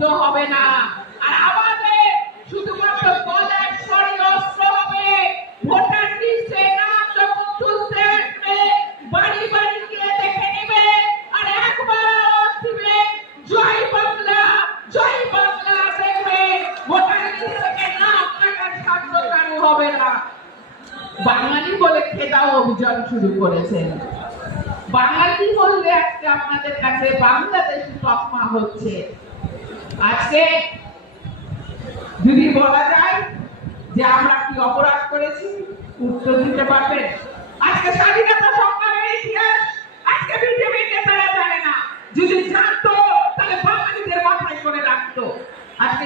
যুদ্ধ হবে না। আর আমাদের শুধুমাত্র গলার স্বরে অস্ত্র হবে। ভোটার লিস্টে যখন তুলতে আসবে, বাড়ি বাড়ি গিয়ে দেখে নেবে। আর একবার আওয়াজ জয় বাংলা জয় বাংলা দেখবে। থেকে হবে না। বাঙালি বলে খেদাও অভিযান শুরু করেছেন। বাঙালি বললে আজকে আপনাদের কাছে, বাংলাদেশি তকমা হচ্ছে। আজকে যদি বলা যায় যে আমরা কি অপরাধ করেছি? উত্তর দিতে পারবেন। আজকে স্বাধীনতা সংগ্রামের ইতিহাস আজকে বিজেপি নেতারা জানে না। যদি জানতো, তাহলে বাঙালিদের মাথায় করে রাখতো। আজকে